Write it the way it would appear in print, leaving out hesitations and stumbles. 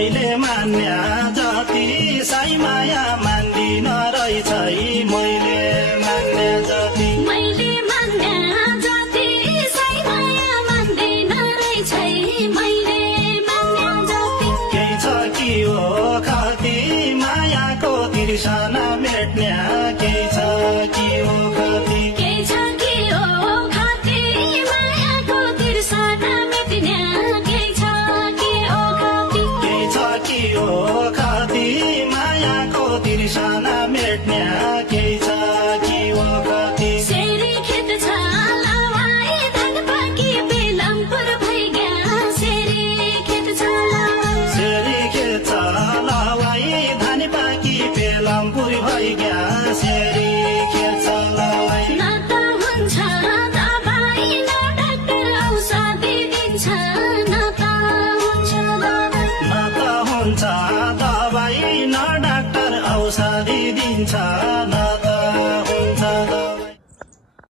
मैले मान्या जति साई माया मान्दिन रहेछ मैले मान्या जति मैले मान्या जति साई माया मान्दिन रहेछ मैले मान्या जति केही छ कि हो खती मायाको तिर्सना मेट्ने केही छ कि हो खती केही छ कि हो खती मायाको तिर्सना मेट्ने केही छ कि हो खती केही छ कि हो खती मायाको तिर्सना मेट्ने केही छ कि हो खती सेरी खेत छ लावाई धान पाकी बेलमपुर भइग्या सेरी खेत छ लावाई सेरी खेत छ लावाई धान पाकी बेलमपुर भइग्या सेरी खेत छ लावाई न त हुन्छ दबाई न डाक्टर औषधि दिन्छ न त हुन्छ दबाई न त हुन्छ दबाई न डाक्टर औषधि दिन्छ